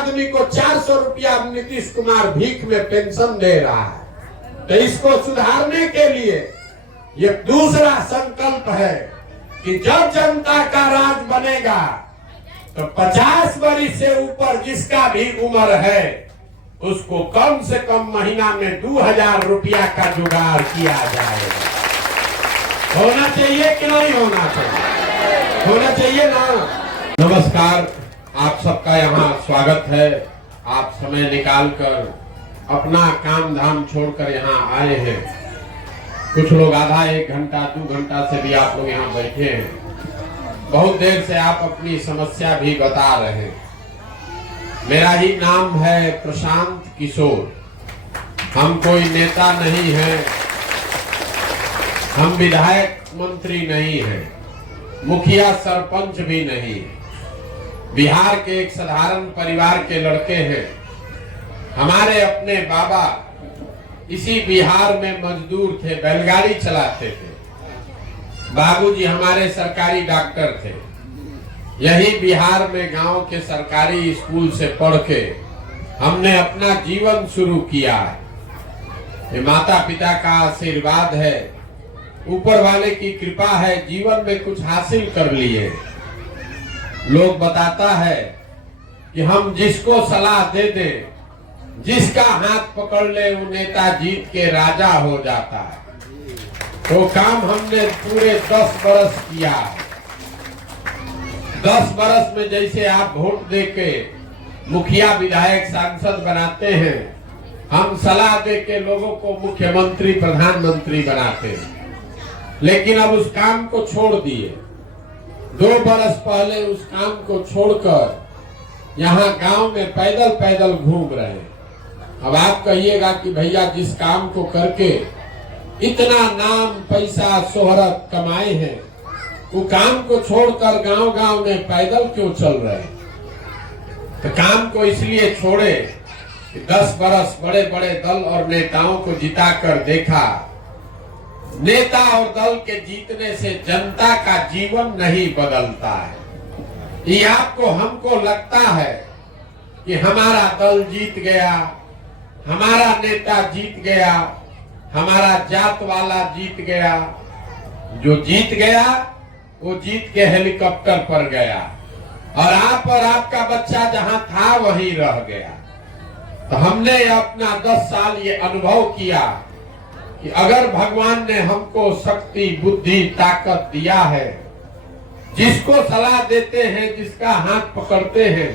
आदमी को 400 रुपया नीतीश कुमार भीख में पेंशन दे रहा है। तो इसको सुधारने के लिए ये दूसरा संकल्प है कि जब जनता का राज बनेगा तो 50 वर्ष से ऊपर जिसका भी उम्र है उसको कम से कम महीना में 2000 रुपया का जुगाड़ किया जाएगा। होना चाहिए कि नहीं होना चाहिए? होना चाहिए ना। नमस्कार, आप सबका यहाँ स्वागत है। आप समय निकालकर अपना काम धाम छोड़कर यहाँ आए हैं। कुछ लोग आधा 1 घंटा 2 घंटा से भी आप लोग यहाँ बैठे हैं। बहुत देर से आप अपनी समस्या भी बता रहे हैं। मेरा ही नाम है प्रशांत किशोर। हम कोई नेता नहीं है, हम विधायक मंत्री नहीं हैं, मुखिया सरपंच भी नहीं है। बिहार के एक साधारण परिवार के लड़के हैं। हमारे अपने बाबा इसी बिहार में मजदूर थे, बैलगाड़ी चलाते थे। बाबूजी हमारे सरकारी डॉक्टर थे। यही बिहार में गांव के सरकारी स्कूल से पढ़ के हमने अपना जीवन शुरू किया है। ये माता पिता का आशीर्वाद है, ऊपर वाले की कृपा है, जीवन में कुछ हासिल कर लिए। लोग बताता है कि हम जिसको सलाह दे दें, जिसका हाथ पकड़ ले वो नेता जीत के राजा हो जाता है। तो काम हमने पूरे 10 बरस किया। 10 बरस में जैसे आप वोट दे के मुखिया विधायक सांसद बनाते हैं, हम सलाह दे के लोगों को मुख्यमंत्री प्रधानमंत्री बनाते हैं। लेकिन अब उस काम को छोड़ दिए। 2 बरस पहले उस काम को छोड़कर यहाँ गांव में पैदल पैदल घूम रहे हैं। अब आप कहिएगा कि भैया जिस काम को करके इतना नाम पैसा शोहरत कमाए हैं, वो काम को छोड़कर गांव गांव में पैदल क्यों चल रहे हैं? तो काम को इसलिए छोड़े कि 10 बरस बड़े बड़े दल और नेताओं को जिताकर देखा। नेता और दल के जीतने से जनता का जीवन नहीं बदलता है। ये आपको हमको लगता है कि हमारा दल जीत गया, हमारा नेता जीत गया, हमारा जात वाला जीत गया। जो जीत गया वो जीत के हेलीकॉप्टर पर गया और आप और आपका बच्चा जहां था वहीं रह गया। तो हमने अपना 10 साल ये अनुभव किया कि अगर भगवान ने हमको शक्ति बुद्धि ताकत दिया है, जिसको सलाह देते हैं, जिसका हाथ पकड़ते हैं,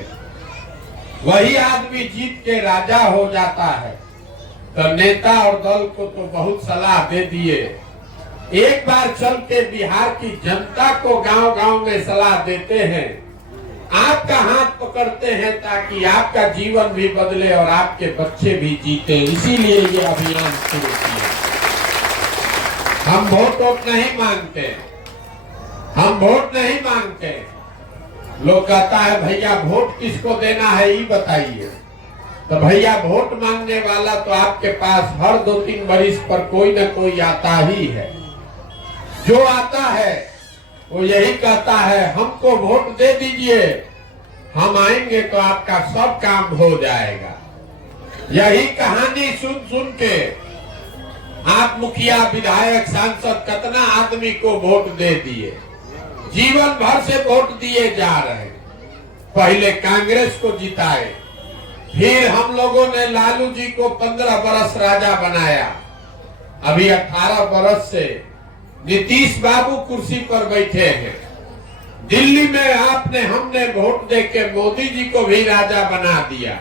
वही आदमी जीत के राजा हो जाता है। तो नेता और दल को तो बहुत सलाह दे दिए। एक बार चल के बिहार की जनता को गांव गांव में सलाह देते हैं, आपका हाथ पकड़ते हैं ताकि आपका जीवन भी बदले और आपके बच्चे भी जीते। इसीलिए ये अभियान शुरू किया। हम वोट नहीं मांगते, हम वोट नहीं मांगते। लोग कहता है भैया वोट किसको देना है ये बताइए। तो भैया वोट मांगने वाला तो आपके पास हर 2-3 वर्ष पर कोई न कोई आता ही है। जो आता है वो यही कहता है हमको वोट दे दीजिए, हम आएंगे तो आपका सब काम हो जाएगा। यही कहानी सुन सुन के आप मुखिया विधायक सांसद कितना आदमी को वोट दे दिए, जीवन भर से वोट दिए जा रहे। पहले कांग्रेस को जिताए, फिर हम लोगों ने लालू जी को 15 बरस राजा बनाया। अभी 18 बरस से नीतीश बाबू कुर्सी पर बैठे हैं। दिल्ली में हमने वोट दे के मोदी जी को भी राजा बना दिया।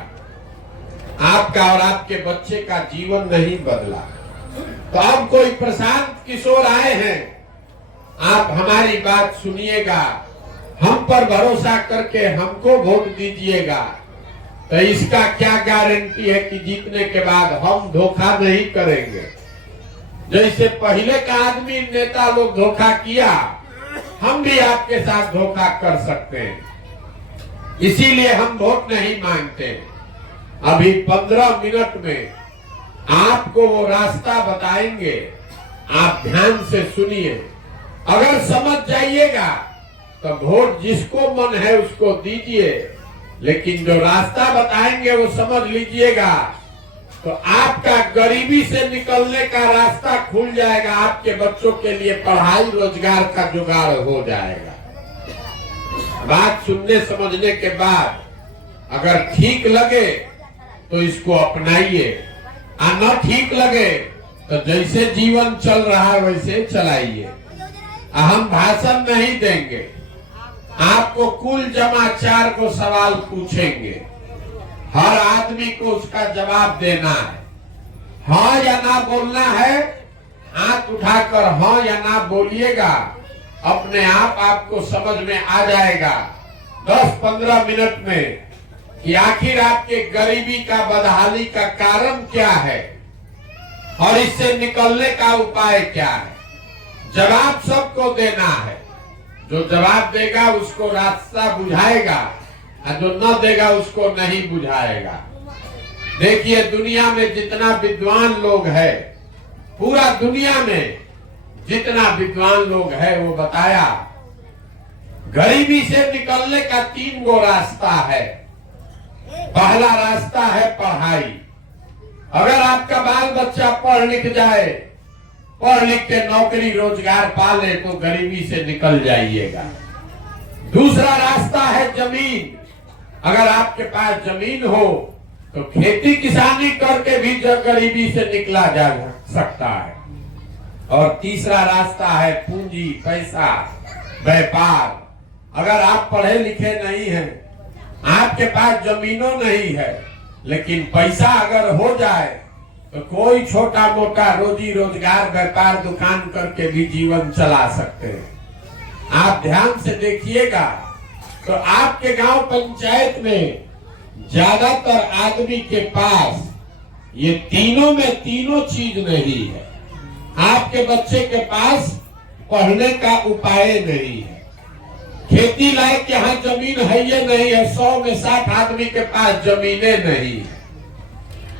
आपका और आपके बच्चे का जीवन नहीं बदला। तो अब कोई प्रशांत किशोर आए हैं, आप हमारी बात सुनिएगा, हम पर भरोसा करके हमको वोट दीजिएगा। तो इसका क्या गारंटी है कि जीतने के बाद हम धोखा नहीं करेंगे? जैसे पहले का आदमी नेता लोग धोखा किया, हम भी आपके साथ धोखा कर सकते हैं। इसीलिए हम वोट नहीं मांगते। अभी 15 मिनट में आपको वो रास्ता बताएंगे, आप ध्यान से सुनिए। अगर समझ जाइएगा तो वोट जिसको मन है उसको दीजिए, लेकिन जो रास्ता बताएंगे वो समझ लीजिएगा, तो आपका गरीबी से निकलने का रास्ता खुल जाएगा, आपके बच्चों के लिए पढ़ाई रोजगार का जुगाड़ हो जाएगा। बात सुनने समझने के बाद अगर ठीक लगे तो इसको अपनाइए, और न ठीक लगे तो जैसे जीवन चल रहा है वैसे चलाइए। हम भाषण नहीं देंगे, आपको कुल जमा 4 को सवाल पूछेंगे, हर आदमी को उसका जवाब देना है। हाँ या ना बोलना है, हाथ उठाकर हाँ या ना बोलिएगा, अपने आप आपको समझ में आ जाएगा 10-15 मिनट में कि आखिर आपके गरीबी का बदहाली का कारण क्या है और इससे निकलने का उपाय क्या है। जवाब सबको देना है, जो जवाब देगा उसको रास्ता बुझाएगा और जो न देगा उसको नहीं बुझाएगा। देखिए दुनिया में जितना विद्वान लोग है, पूरा दुनिया में जितना विद्वान लोग है वो बताया गरीबी से निकलने का 3 गो रास्ता है। पहला रास्ता है पढ़ाई। अगर आपका बाल बच्चा पढ़ लिख जाए, पढ़ लिख के नौकरी रोजगार पाले तो गरीबी से निकल जाइएगा। दूसरा रास्ता है जमीन। अगर आपके पास जमीन हो तो खेती किसानी करके भी गरीबी से निकला जा सकता है। और तीसरा रास्ता है पूंजी, पैसा, व्यापार। अगर आप पढ़े लिखे नहीं हैं, आपके पास जमीनों नहीं है, लेकिन पैसा अगर हो जाए तो कोई छोटा मोटा रोजी रोजगार व्यापार दुकान करके भी जीवन चला सकते हैं। आप ध्यान से देखिएगा तो आपके गांव पंचायत में ज्यादातर आदमी के पास ये तीनों में तीनों चीज नहीं है। आपके बच्चे के पास पढ़ने का उपाय नहीं है, खेती लायक यहाँ जमीन है ये नहीं है। 100 में 60 आदमी के पास जमीनें नहीं है।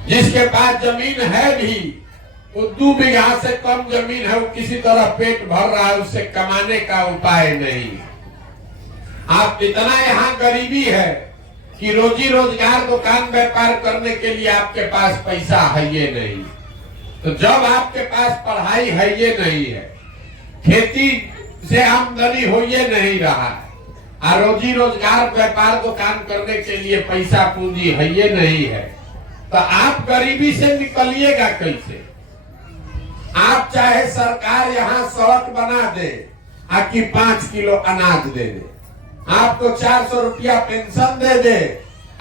जिसके पास जमीन है भी वो 2 बीघा से कम जमीन है, वो किसी तरह पेट भर रहा है, उससे कमाने का उपाय नहीं है। आप इतना यहाँ गरीबी है कि रोजी रोजगार दुकान व्यापार करने के लिए आपके पास पैसा है ये नहीं। तो जब आपके पास पढ़ाई है ये नहीं है, खेती से आमदनी हो ये नहीं रहा है, और रोजी रोजगार व्यापार दुकान करने के लिए पैसा पूंजी है ये नहीं है, तो आप गरीबी से निकलिएगा कैसे। आप चाहे सरकार यहाँ सड़क बना दे, आकि 5 किलो अनाज दे दे, आपको 400 रुपया पेंशन दे दे,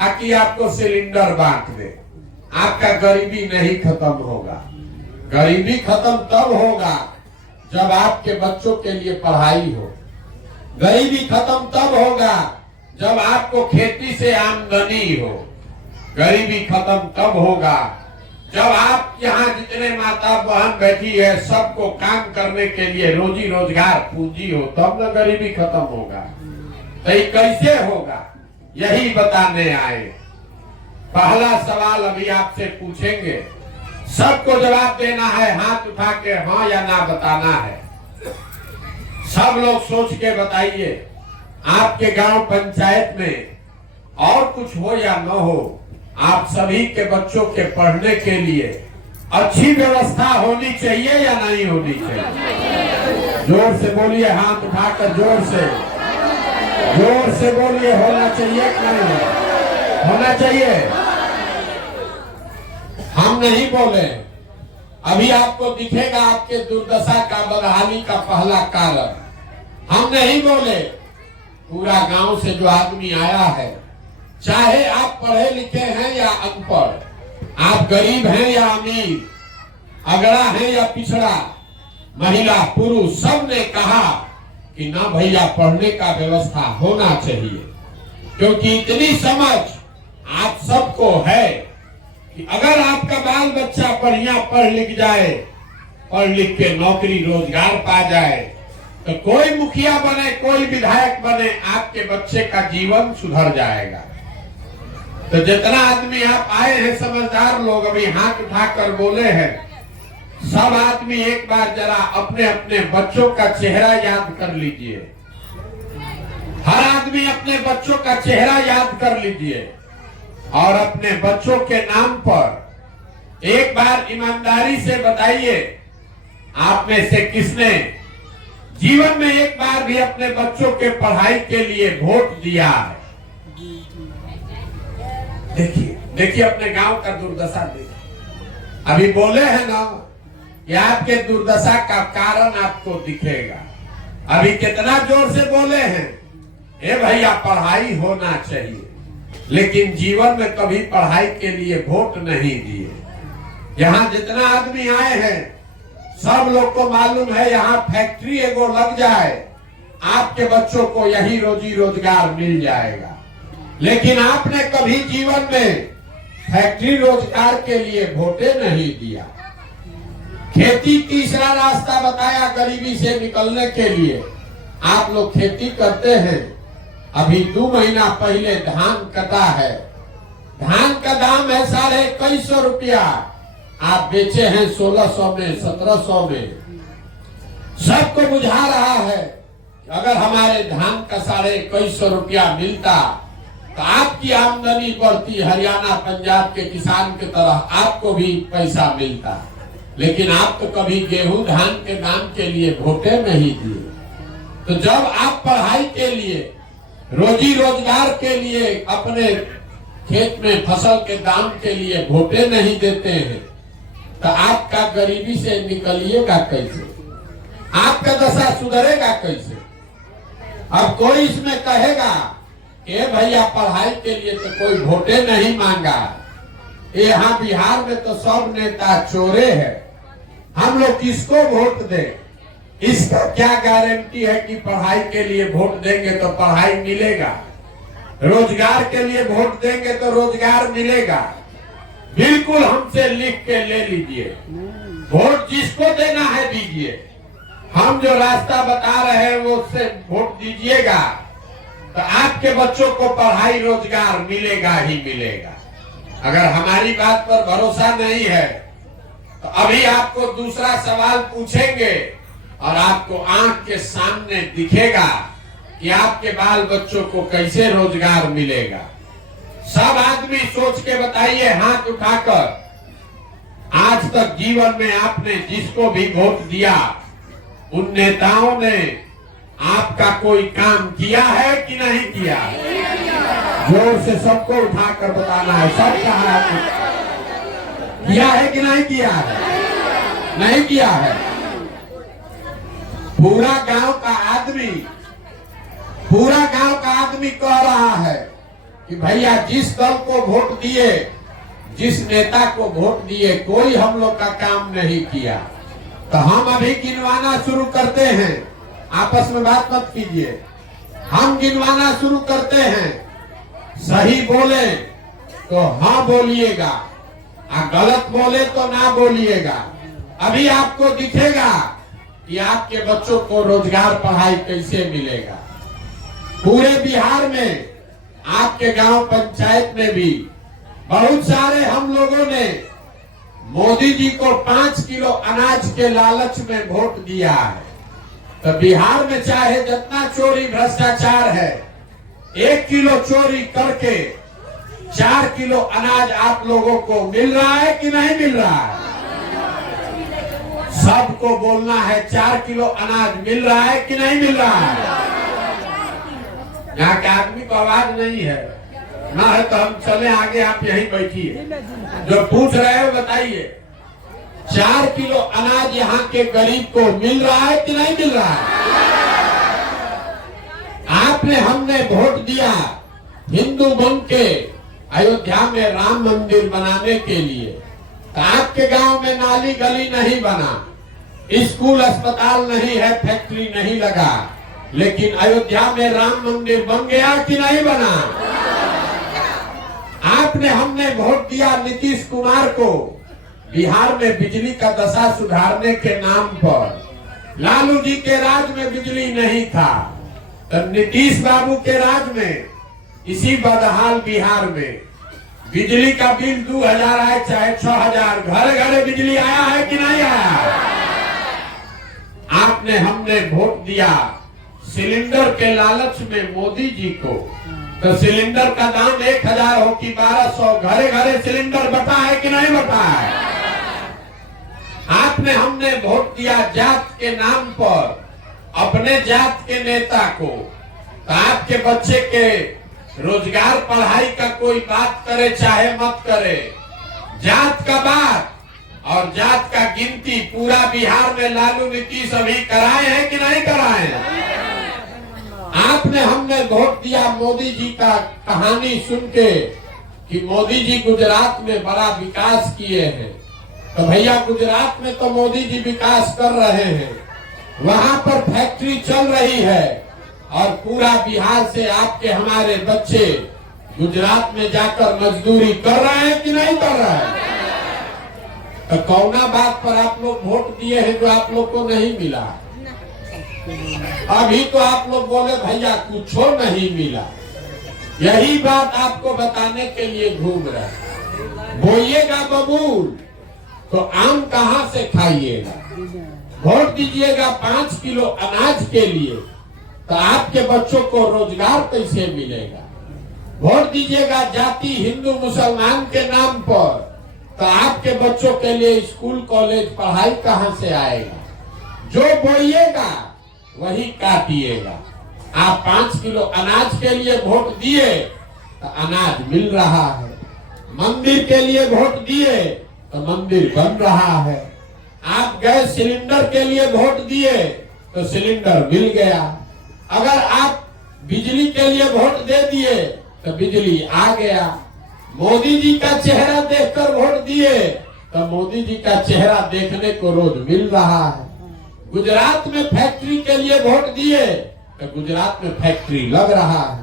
आकि आपको सिलेंडर बांट दे, आपका गरीबी नहीं खत्म होगा। गरीबी खत्म तब होगा जब आपके बच्चों के लिए पढ़ाई हो। गरीबी खत्म तब होगा जब आपको खेती से आमदनी हो। गरीबी खत्म तब होगा जब आप यहाँ जितने माता बहन बैठी है सबको काम करने के लिए रोजी रोजगार पूंजी हो, तब न गरीबी खत्म होगा। तो ये कैसे होगा यही बताने आए। पहला सवाल अभी आपसे पूछेंगे, सबको जवाब देना है, हाथ उठा के हाँ या ना बताना है। सब लोग सोच के बताइए, आपके गांव पंचायत में और कुछ हो या न हो, आप सभी के बच्चों के पढ़ने के लिए अच्छी व्यवस्था होनी चाहिए या नहीं होनी चाहिए? जोर से बोलिए, हाथ उठाकर जोर से बोलिए। होना चाहिए कि नहीं होना चाहिए? हम नहीं बोले। अभी आपको दिखेगा आपके दुर्दशा का बदहाली का पहला कारण। हम नहीं बोले, पूरा गांव से जो आदमी आया है, चाहे आप पढ़े लिखे हैं या अनपढ़, आप गरीब हैं या अमीर, अगड़ा है या पिछड़ा, महिला पुरुष, सब ने कहा कि ना भैया पढ़ने का व्यवस्था होना चाहिए। क्योंकि इतनी समझ आप सबको है कि अगर आपका बाल बच्चा बढ़िया पढ़ लिख जाए, पढ़ लिख के नौकरी रोजगार पा जाए, तो कोई मुखिया बने, कोई विधायक बने, आपके बच्चे का जीवन सुधर जाएगा। तो जितना आदमी आप आए हैं समझदार लोग, अभी हाथ उठाकर बोले हैं, सब आदमी एक बार जरा अपने अपने बच्चों का चेहरा याद कर लीजिए। हर आदमी अपने बच्चों का चेहरा याद कर लीजिए और अपने बच्चों के नाम पर एक बार ईमानदारी से बताइए, आप में से किसने जीवन में एक बार भी अपने बच्चों के पढ़ाई के लिए वोट दिया है? देखिए देखिए अपने गांव का दुर्दशा देखिए। अभी बोले हैं ना कि आपके दुर्दशा का कारण आपको दिखेगा। अभी कितना जोर से बोले हैं, ए भैया पढ़ाई होना चाहिए, लेकिन जीवन में कभी पढ़ाई के लिए वोट नहीं दिए। यहाँ जितना आदमी आए हैं सब लोग को मालूम है, यहाँ फैक्ट्री एगो लग जाए आपके बच्चों को यही रोजी रोजगार मिल जाएगा। लेकिन आपने कभी जीवन में फैक्ट्री रोजगार के लिए वोटे नहीं दिया। खेती तीसरा रास्ता बताया गरीबी से निकलने के लिए। आप लोग खेती करते हैं। अभी 2 महीना पहले धान कटा है, धान का दाम है 2150 रुपया, आप बेचे हैं 1600 में 1700 में। सबको बुझा रहा है अगर हमारे धान का 2150 रुपया मिलता तो आपकी आमदनी बढ़ती, हरियाणा पंजाब के किसान की तरह आपको भी पैसा मिलता। लेकिन आप तो कभी गेहूं धान के दाम के लिए वोटे नहीं दिए। तो जब आप पढ़ाई के लिए, रोजी रोजगार के लिए, अपने खेत में फसल के दाम के लिए वोटे नहीं देते हैं तो आपका गरीबी से निकलिएगा कैसे? आपका दशा सुधरेगा कैसे? अब कोई इसमें कहेगा ए भैया पढ़ाई के लिए तो कोई वोटे नहीं मांगा, यहाँ बिहार में तो सब नेता चोरे हैं, हम लोग किसको वोट दें? इसका क्या गारंटी है कि पढ़ाई के लिए वोट देंगे तो पढ़ाई मिलेगा, रोजगार के लिए वोट देंगे तो रोजगार मिलेगा? बिल्कुल हमसे लिख के ले लीजिए, वोट जिसको देना है दीजिए। हम जो रास्ता बता रहे हैं वो उससे वोट दीजिएगा तो आपके बच्चों को पढ़ाई रोजगार मिलेगा ही मिलेगा। अगर हमारी बात पर भरोसा नहीं है तो अभी आपको दूसरा सवाल पूछेंगे और आपको आंख के सामने दिखेगा कि आपके बाल बच्चों को कैसे रोजगार मिलेगा। सब आदमी सोच के बताइए हाथ उठाकर, आज तक जीवन में आपने जिसको भी वोट दिया उन नेताओं ने आपका कोई काम किया है कि नहीं किया? जोर से सबको उठाकर बताना है, सब कहा किया है कि नहीं किया है? नहीं किया है। पूरा गांव का आदमी कह रहा है कि भैया जिस दल को वोट दिए, जिस नेता को वोट दिए, कोई हम लोग का काम नहीं किया। तो हम अभी गिनवाना शुरू करते हैं, आपस में बात मत कीजिए। हम गिनवाना शुरू करते हैं, सही बोले तो हाँ बोलिएगा, गलत बोले तो ना बोलिएगा। अभी आपको दिखेगा कि आपके बच्चों को रोजगार पढ़ाई कैसे मिलेगा। पूरे बिहार में, आपके गांव पंचायत में भी बहुत सारे हम लोगों ने मोदी जी को 5 किलो अनाज के लालच में वोट दिया है। तो बिहार में चाहे जितना चोरी भ्रष्टाचार है, 1 किलो चोरी करके 4 किलो अनाज आप लोगों को मिल रहा है कि नहीं मिल रहा है? सबको बोलना है 4 किलो अनाज मिल रहा है कि नहीं मिल रहा है? यहाँ के आदमी को आवाज नहीं है ना, है तो हम चले आगे, आप यहीं बैठिए। जो पूछ रहे हो बताइए, 4 किलो अनाज यहाँ के गरीब को मिल रहा है कि नहीं मिल रहा है? आपने, हमने वोट दिया हिंदू बन के अयोध्या में राम मंदिर बनाने के लिए, तो आपके गांव में नाली गली नहीं बना, स्कूल अस्पताल नहीं है, फैक्ट्री नहीं लगा, लेकिन अयोध्या में राम मंदिर बन गया कि नहीं बना? आपने, हमने वोट दिया नीतीश कुमार को बिहार में बिजली का दशा सुधारने के नाम पर। लालू जी के राज में बिजली नहीं था, तो नीतीश बाबू के राज में इसी बदहाल बिहार में बिजली का बिल 2000 आए चाहे 6000, घर घर बिजली आया है कि नहीं आया? आपने, हमने वोट दिया सिलेंडर के लालच में मोदी जी को, तो सिलेंडर का दाम 1000 हो कि 1200, घरे घरे सिलेंडर बटा है कि नहीं बटा है? आपने हमने वोट दिया जात के नाम पर, अपने जात के नेता को, तो आपके बच्चे के रोजगार पढ़ाई का कोई बात करे चाहे मत करे, जात का बात और जात का गिनती पूरा बिहार में लालू नीतीश अभी कराए हैं कि नहीं कराए हैं? आपने हमने वोट दिया मोदी जी का कहानी सुन के कि मोदी जी गुजरात में बड़ा विकास किए हैं, तो भैया गुजरात में तो मोदी जी विकास कर रहे हैं, वहां पर फैक्ट्री चल रही है और पूरा बिहार से आपके हमारे बच्चे गुजरात में जाकर मजदूरी कर रहे हैं कि नहीं कर रहे हैं? तो कौना बात पर आप लोग वोट दिए हैं जो आप लोग को नहीं मिला? अभी तो आप लोग बोले भैया कुछ नहीं मिला। यही बात आपको बताने के लिए घूम रहे हैं। बोइएगा बबूल तो आम कहाँ से खाइएगा? वोट दीजिएगा 5 किलो अनाज के लिए तो आपके बच्चों को रोजगार कैसे मिलेगा? वोट दीजिएगा जाति हिंदू मुसलमान के नाम पर तो आपके बच्चों के लिए स्कूल कॉलेज पढ़ाई कहाँ से आएगा? जो बोइएगा वही काटिएगा। आप 5 किलो अनाज के लिए वोट दिए तो अनाज मिल रहा है, मंदिर के लिए वोट दिए तो मंदिर बन रहा है, आप गैस सिलेंडर के लिए वोट दिए तो सिलेंडर मिल गया, अगर आप बिजली के लिए वोट दे दिए तो बिजली आ गया, मोदी जी का चेहरा देखकर वोट दिए तो मोदी जी का चेहरा देखने को रोज मिल रहा है, गुजरात में फैक्ट्री के लिए वोट दिए तो गुजरात में फैक्ट्री लग रहा है।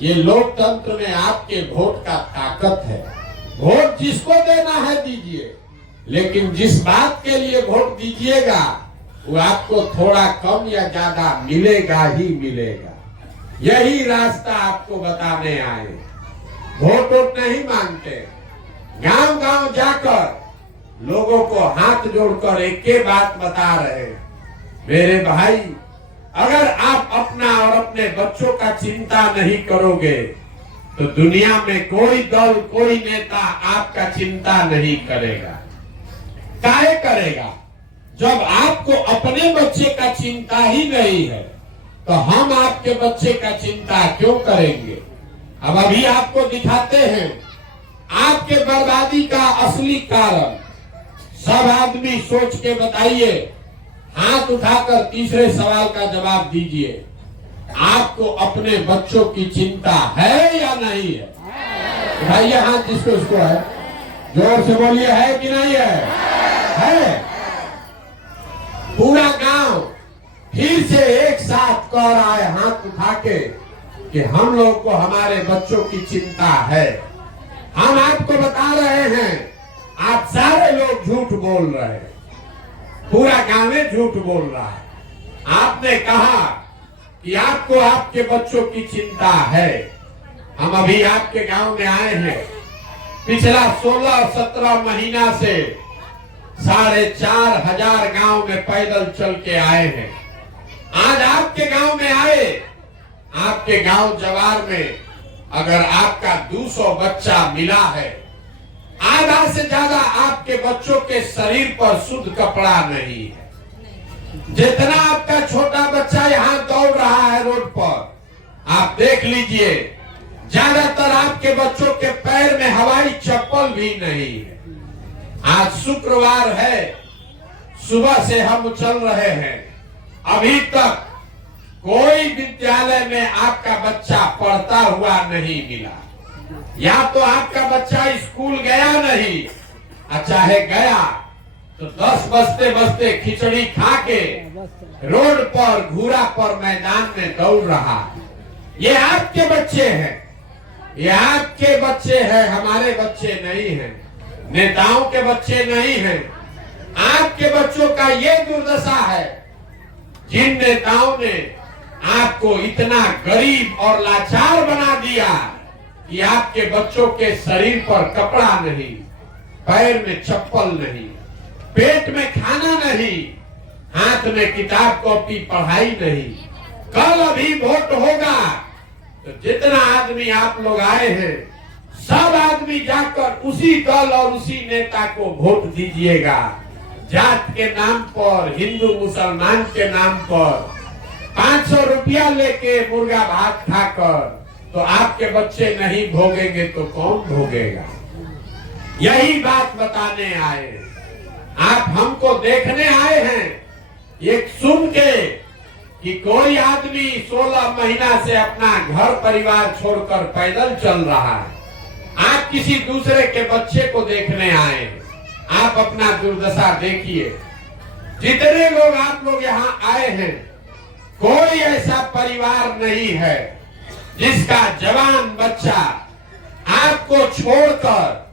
ये लोकतंत्र में आपके वोट का ताकत है। वोट जिसको देना है दीजिए, लेकिन जिस बात के लिए वोट दीजिएगा वो आपको थोड़ा कम या ज्यादा मिलेगा ही मिलेगा। यही रास्ता आपको बताने आए। वोट वोट नहीं मांगते, गांव गांव जाकर लोगों को हाथ जोड़कर एक ही बात बता रहे हैं, मेरे भाई अगर आप अपना और अपने बच्चों का चिंता नहीं करोगे तो दुनिया में कोई दल कोई नेता आपका चिंता नहीं करेगा। काहे करेगा? जब आपको अपने बच्चे का चिंता ही नहीं है तो हम आपके बच्चे का चिंता क्यों करेंगे? अब अभी आपको दिखाते हैं आपके बर्बादी का असली कारण। सब आदमी सोच के बताइए, हाथ उठाकर तीसरे सवाल का जवाब दीजिए, आपको अपने बच्चों की चिंता है या नहीं है? उठाइए हाथ जिसको उसको है, जोर से बोलिए है कि नहीं है? है। पूरा गांव फिर से एक साथ कह रहा है हाथ उठा के कि हम लोग को हमारे बच्चों की चिंता है। हम आपको बता रहे हैं, आप सारे लोग झूठ बोल रहे हैं, पूरा गांव झूठ बोल रहा है। आपने कहा कि आपको आपके बच्चों की चिंता है। हम अभी आपके गांव में आए हैं, पिछला 16-17 महीना से 4500 गांव में पैदल चल के आए हैं। आज आपके गांव में आए, आपके गांव जवार में अगर आपका 200 बच्चा मिला है, आधा से ज्यादा आपके बच्चों के शरीर पर शुद्ध कपड़ा नहीं है। जितना आपका छोटा बच्चा यहाँ दौड़ रहा है रोड पर, आप देख लीजिए, ज्यादातर आपके बच्चों के पैर में हवाई चप्पल भी नहीं है। आज शुक्रवार है, सुबह से हम चल रहे हैं, अभी तक कोई विद्यालय में आपका बच्चा पढ़ता हुआ नहीं मिला। या तो आपका बच्चा स्कूल गया नहीं, चाहे गया तो 10 बजते बजते खिचड़ी खा के रोड पर घूरा पर मैदान में दौड़ रहा है। ये आपके बच्चे हैं, ये आपके बच्चे हैं, हमारे बच्चे नहीं हैं, नेताओं के बच्चे नहीं हैं। आपके बच्चों का ये दुर्दशा है, जिन नेताओं ने आपको इतना गरीब और लाचार बना दिया कि आपके बच्चों के शरीर पर कपड़ा नहीं, पैर में चप्पल नहीं, पेट में खाना नहीं, हाथ में किताब कॉपी पढ़ाई नहीं, कल अभी वोट होगा तो जितना आदमी आप लोग आए हैं सब आदमी जाकर उसी दल और उसी नेता को वोट दीजिएगा। जात के नाम पर, हिंदू मुसलमान के नाम पर 500 रुपया लेके मुर्गा भात खाकर तो आपके बच्चे नहीं भोगेंगे तो कौन भोगेगा? यही बात बताने आए। आप हमको देखने आए हैं, एक सुन के कि कोई आदमी 16 महीना से अपना घर परिवार छोड़कर पैदल चल रहा है। आप किसी दूसरे के बच्चे को देखने आए हैं। आप अपना दुर्दशा देखिए। जितने लोग आप लोग यहाँ आए हैं, कोई ऐसा परिवार नहीं है जिसका जवान बच्चा आपको छोड़कर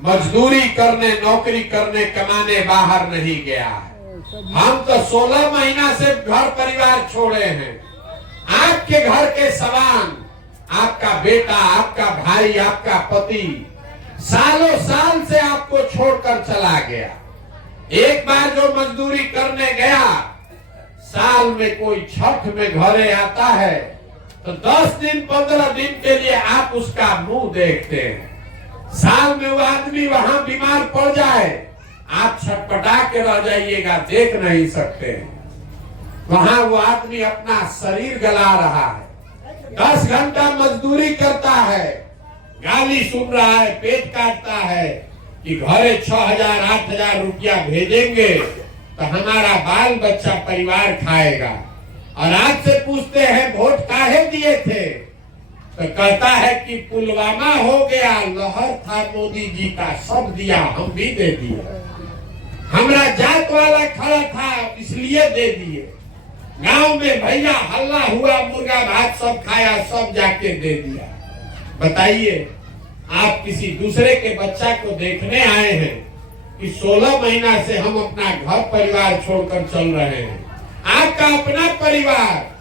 मजदूरी करने, नौकरी करने, कमाने बाहर नहीं गया है। हम तो 16 महीना से घर परिवार छोड़े हैं। आपके घर के सवान, आपका बेटा, आपका भाई, आपका पति सालों साल से आपको छोड़कर चला गया। एक बार जो मजदूरी करने गया, साल में कोई छठ में घरे आता है तो 10 दिन 15 दिन के लिए आप उसका मुंह देखते हैं। साल में वो आदमी वहां बीमार पड़ जाए, आप छटपटा के रह जाइएगा, देख नहीं सकते। वहां वो आदमी अपना शरीर गला रहा है, 10 घंटा मजदूरी करता है, गाली सुन रहा है, पेट काटता है कि घरे 6,000 8,000 रुपया भेजेंगे तो हमारा बाल बच्चा परिवार खाएगा। और आज से पूछते हैं वोट काहे दिए थे, तो कहता है कि पुलवामा हो गया, लहर था मोदी जी का, सब दिया, हम भी दे दिए। हमारा जात वाला खड़ा था इसलिए दे दिए। गांव में भैया हल्ला हुआ, मुर्गा भात सब खाया, सब जाके दे दिया। बताइए, आप किसी दूसरे के बच्चा को देखने आए हैं कि 16 महीना से हम अपना घर परिवार छोड़कर चल रहे हैं। आपका अपना परिवार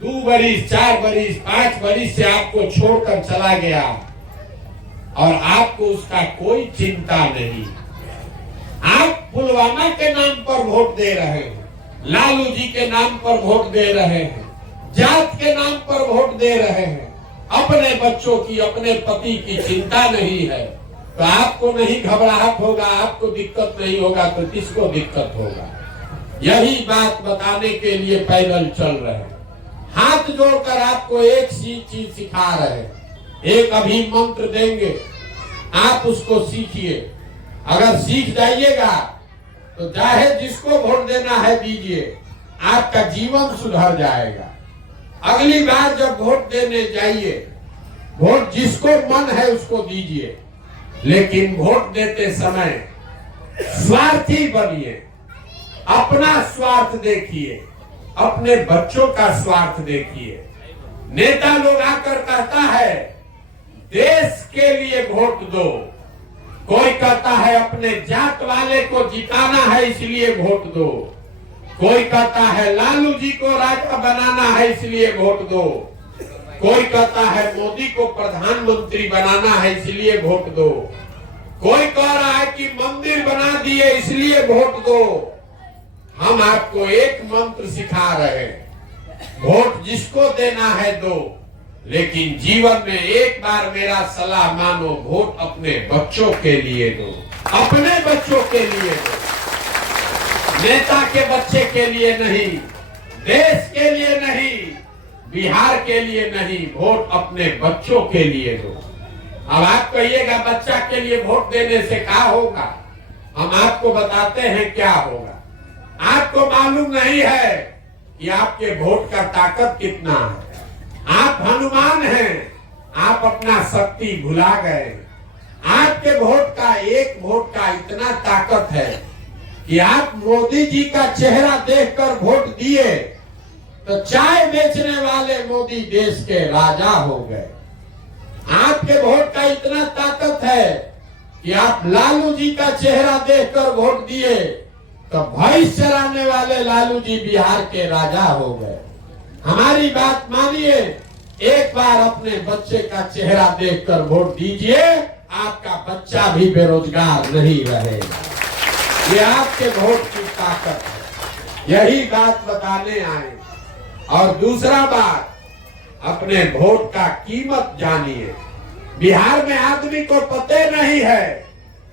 2 बरिस, 4 बरिस, 5 बरिस से आपको छोड़कर चला गया और आपको उसका कोई चिंता नहीं। आप पुलवामा के नाम पर वोट दे रहे हैं, लालू जी के नाम पर वोट दे रहे हैं, जात के नाम पर वोट दे रहे हैं। अपने बच्चों की, अपने पति की चिंता नहीं है तो आपको नहीं घबराहट होगा, आपको दिक्कत नहीं होगा तो किसको दिक्कत होगा? यही बात बताने के लिए पैदल चल रहे हैं। हाथ जोड़कर आपको एक चीज सिखा रहे हैं। एक अभी मंत्र देंगे, आप उसको सीखिए। अगर सीख जाइएगा तो चाहे जिसको वोट देना है दीजिए, आपका जीवन सुधर जाएगा। अगली बार जब वोट देने जाइए, वोट जिसको मन है उसको दीजिए, लेकिन वोट देते समय स्वार्थी बनिए। अपना स्वार्थ देखिए, अपने बच्चों का स्वार्थ देखिए। नेता लोग आकर कहता है देश के लिए वोट दो, कोई कहता है अपने जात वाले को जिताना है इसलिए वोट दो, कोई कहता है लालू जी को राजा बनाना है इसलिए वोट दो, कोई कहता है मोदी को प्रधानमंत्री बनाना है इसलिए वोट दो, कोई कह रहा है कि मंदिर बना दिए इसलिए वोट दो। हम आपको एक मंत्र सिखा रहे हैं, वोट जिसको देना है दो, लेकिन जीवन में एक बार मेरा सलाह मानो, वोट अपने बच्चों के लिए दो, अपने बच्चों के लिए दो, नेता के बच्चे के लिए नहीं, देश के लिए नहीं, बिहार के लिए नहीं, वोट अपने बच्चों के लिए दो। अब आप कहिएगा बच्चा के लिए वोट देने से क्या होगा? हम आपको बताते हैं क्या होगा। आपको मालूम नहीं है कि आपके वोट का ताकत कितना है। आप हनुमान हैं, आप अपना शक्ति भुला गए। आपके वोट का, एक वोट का इतना ताकत है कि आप मोदी जी का चेहरा देखकर वोट दिए तो चाय बेचने वाले मोदी देश के राजा हो गए। आपके वोट का इतना ताकत है कि आप लालू जी का चेहरा देखकर वोट दिए तो भैंस चराने वाले लालू जी बिहार के राजा हो गए। हमारी बात मानिए, एक बार अपने बच्चे का चेहरा देखकर वोट दीजिए, आपका बच्चा भी बेरोजगार नहीं रहेगा। ये आपके वोट की ताकत है। यही बात बताने आए। और दूसरा बात, अपने वोट का कीमत जानिए। बिहार में आदमी को पता नहीं है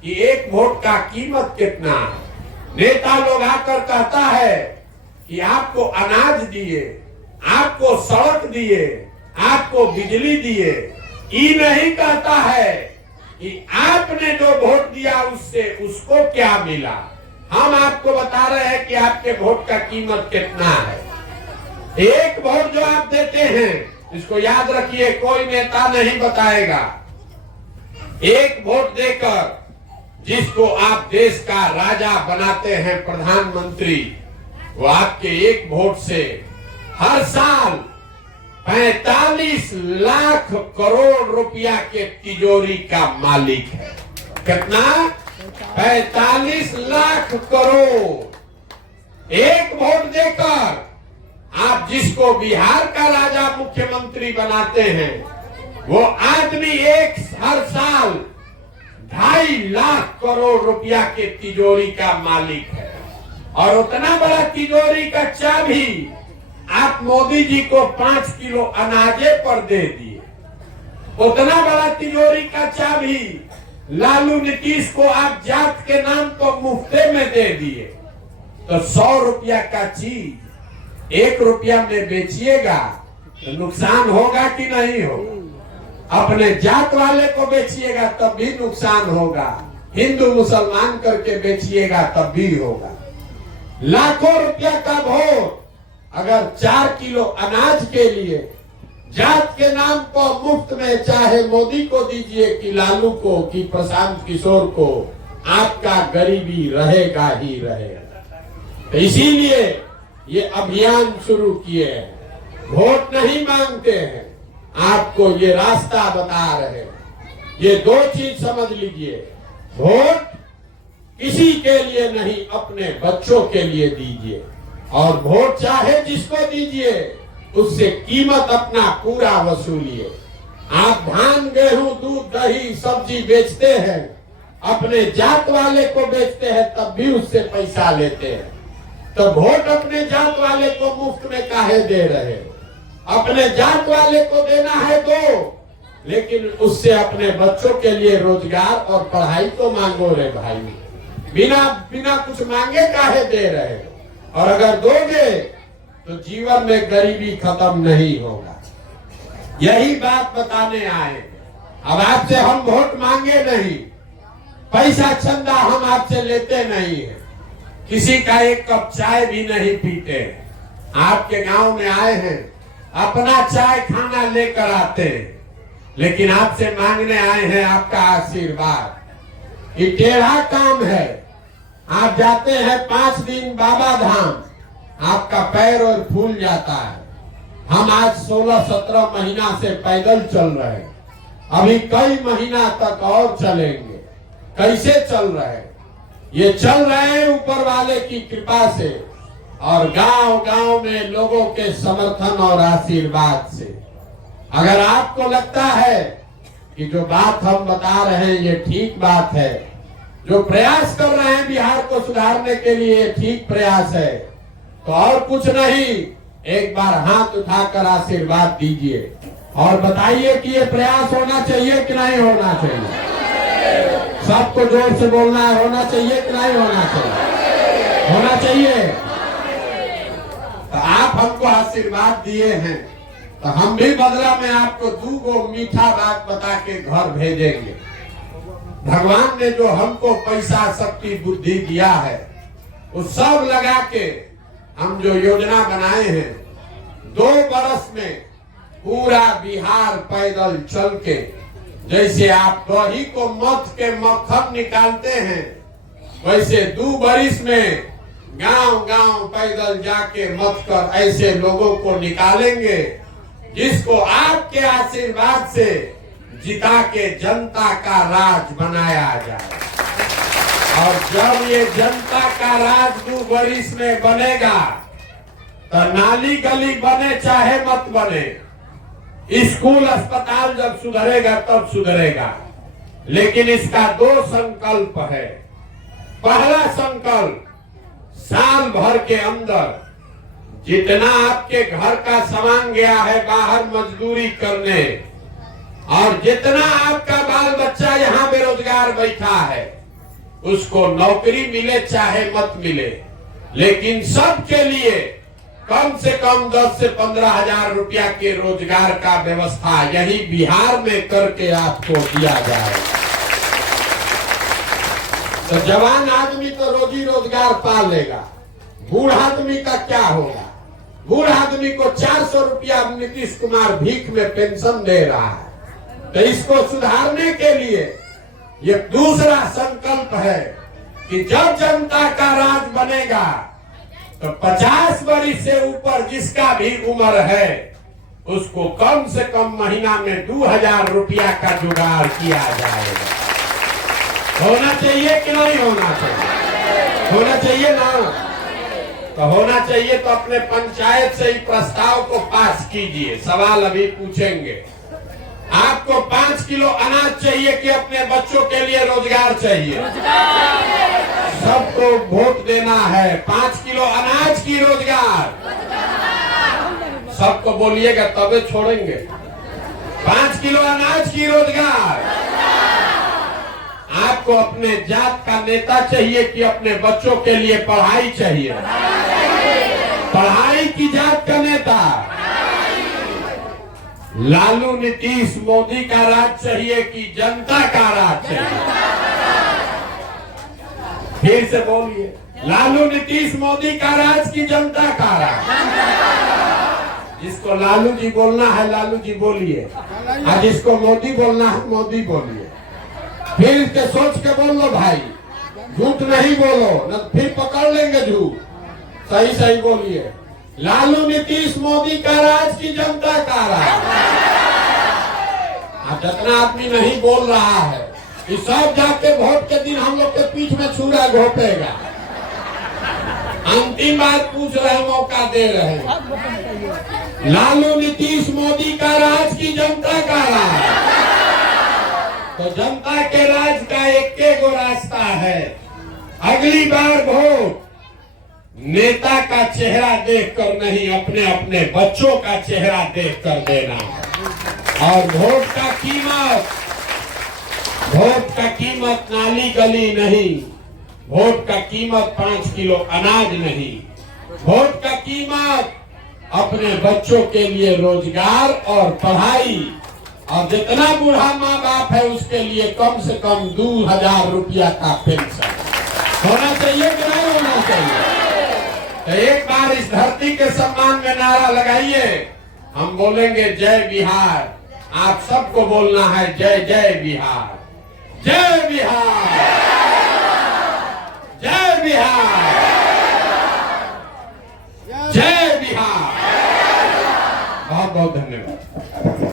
कि एक वोट का कीमत कितना है। नेता लोग आकर कहता है कि आपको अनाज दिए, आपको सड़क दिए, आपको बिजली दिए। ये नहीं कहता है कि आपने जो वोट दिया उससे उसको क्या मिला। हम आपको बता रहे हैं कि आपके वोट का कीमत कितना है। एक वोट जो आप देते हैं, इसको याद रखिए, कोई नेता नहीं बताएगा। एक वोट देकर जिसको आप देश का राजा बनाते हैं, प्रधानमंत्री, वो आपके एक वोट से हर साल 45 लाख करोड़ रुपया के तिजोरी का मालिक है। कितना? 45 लाख करोड़। एक वोट देकर आप जिसको बिहार का राजा मुख्यमंत्री बनाते हैं, वो आदमी हर साल 2.5 लाख करोड़ रुपया के तिजोरी का मालिक है। और उतना बड़ा तिजोरी का चाबी आप मोदी जी को 5 किलो अनाजे पर दे दिए। उतना बड़ा तिजोरी का चाबी लालू नीतीश को आप जात के नाम पर मुफ्ते में दे दिए। तो 100 रुपया का चीज 1 रुपया में बेचिएगा तो नुकसान होगा कि नहीं होगा? अपने जात वाले को बेचिएगा तब भी नुकसान होगा, हिंदू मुसलमान करके बेचिएगा तब भी होगा। लाखों रुपया का वोट अगर 4 किलो अनाज के लिए जात के नाम पर मुफ्त में, चाहे मोदी को दीजिए कि लालू को कि प्रशांत किशोर को, आपका गरीबी रहेगा ही रहेगा। तो इसीलिए ये अभियान शुरू किए हैं। वोट नहीं मांगते हैं, आपको ये रास्ता बता रहे हैं। ये 2 चीज समझ लीजिए, वोट किसी के लिए नहीं, अपने बच्चों के लिए दीजिए। और वोट चाहे जिसको दीजिए, उससे कीमत अपना पूरा वसूलिए। आप धान, गेहूं, दूध, दही, सब्जी बेचते हैं, अपने जात वाले को बेचते हैं, तब भी उससे पैसा लेते हैं। तो वोट अपने जात वाले को मुफ्त में काहे दे रहे हो? अपने जात वाले को देना है दो, लेकिन उससे अपने बच्चों के लिए रोजगार और पढ़ाई तो मांगो रे भाई। बिना कुछ मांगे काहे दे रहे हो? और अगर दोगे तो जीवन में गरीबी खत्म नहीं होगा। यही बात बताने आए। अब आपसे हम वोट मांगे नहीं, पैसा चंदा हम आपसे लेते नहीं है, किसी का एक कप चाय भी नहीं पीते। आपके गांव में आए हैं, अपना चाय खाना लेकर आते हैं, लेकिन आपसे मांगने आए हैं आपका आशीर्वाद। ये टेढ़ा काम है। आप जाते हैं 5 दिन बाबा धाम, आपका पैर और फूल जाता है। हम आज 16-17 महीना से पैदल चल रहे हैं, अभी कई महीना तक और चलेंगे। कैसे चल रहे हैं? ये चल रहे हैं ऊपर वाले की कृपा से और गांव-गांव में लोगों के समर्थन और आशीर्वाद से। अगर आपको लगता है कि जो बात हम बता रहे हैं ये ठीक बात है, जो प्रयास कर रहे हैं बिहार को सुधारने के लिए ये ठीक प्रयास है, तो और कुछ नहीं, एक बार हाथ उठाकर आशीर्वाद दीजिए और बताइए कि ये प्रयास होना चाहिए कि नहीं होना चाहिए। सबको जोर से बोलना है, होना चाहिए कि नहीं होना चाहिए? होना चाहिए। तो आप हमको आशीर्वाद दिए हैं, तो हम भी बदला में आपको 2 मीठा बात बता के घर भेजेंगे। भगवान ने जो हमको पैसा, शक्ति, बुद्धि दिया है, वो सब लगा के हम जो योजना बनाए हैं, 2 बरस में पूरा बिहार पैदल चल के, जैसे आप दही को मथ के मक्खन निकालते हैं, वैसे 2 बरिस में गांव-गांव पैदल जाके मथ कर ऐसे लोगों को निकालेंगे जिसको आपके आशीर्वाद से जिता के जनता का राज बनाया जाए। और जब ये जनता का राज 2 बरिस में बनेगा, तो नाली गली बने चाहे मत बने, स्कूल अस्पताल जब सुधरेगा तब सुधरेगा। लेकिन इसका 2 संकल्प है। पहला संकल्प, साल भर के अंदर जितना आपके घर का सामान गया है बाहर मजदूरी करने, और जितना आपका बाल बच्चा यहाँ बेरोजगार बैठा है, उसको नौकरी मिले चाहे मत मिले, लेकिन सबके लिए कम से कम 10 से 15 हजार रुपया के रोजगार का व्यवस्था यही बिहार में करके आपको दिया जाए। तो जवान आदमी तो रोजी रोजगार पा लेगा, बूढ़ा आदमी का क्या होगा? बूढ़ा आदमी को 400 रुपया नीतीश कुमार भीख में पेंशन दे रहा है। तो इसको सुधारने के लिए ये दूसरा संकल्प है कि जब जनता का राज बनेगा तो 50 वर्ष से ऊपर जिसका भी उम्र है उसको कम से कम महीना में 2000 रुपया का जुगाड़ किया जाएगा। होना चाहिए कि नहीं होना चाहिए? होना चाहिए ना? तो होना चाहिए तो अपने पंचायत से ही प्रस्ताव को पास कीजिए। सवाल अभी पूछेंगे। आपको 5 किलो अनाज चाहिए कि अपने बच्चों के लिए रोजगार चाहिए? सबको वोट देना है। 5 किलो अनाज की रोजगार सबको बोलिएगा तबे छोड़ेंगे। 5 किलो अनाज की रोजगार। आपको अपने जात का नेता चाहिए कि अपने बच्चों के लिए पढ़ाई चाहिए? पढ़ाई की जात का नेता। लालू नीतीश मोदी का राज चाहिए कि जनता का राज चाहिए? फिर से बोलिए, लालू नीतीश मोदी का राज की जनता का राज? जिसको लालू जी बोलना है लालू जी बोलिए, और जिसको मोदी बोलना है मोदी बोलिए। फिर इसके सोच के बोल लो भाई, झूठ नहीं बोलो, न फिर पकड़ लेंगे झूठ। सही सही बोलिए, लालू नीतीश मोदी का राज की जनता का राज? जितना आदमी नहीं बोल रहा है ये सब जाके वोट के दिन हम लोग के पीठ में छुरा घोपेगा। अंतिम बार पूछ रहे, मौका दे रहे हैं। लालू नीतीश मोदी का राज की जनता का राज? तो जनता के राज का एक गो रास्ता है, अगली बार वोट नेता का चेहरा देखकर नहीं, अपने अपने बच्चों का चेहरा देखकर देना। और वोट का कीमत नाली गली नहीं, वोट का कीमत 5 किलो अनाज नहीं, वोट का कीमत अपने बच्चों के लिए रोजगार और पढ़ाई, और जितना बूढ़ा माँ बाप है उसके लिए कम से कम 2000 रुपया का पेंशन होना चाहिए कि नहीं होना चाहिए? तो एक बार इस धरती के सम्मान में नारा लगाइए। हम बोलेंगे जय बिहार, आप सबको बोलना है जय जय बिहार, जय बिहार, जय बिहार, जय बिहार। बहुत बहुत धन्यवाद।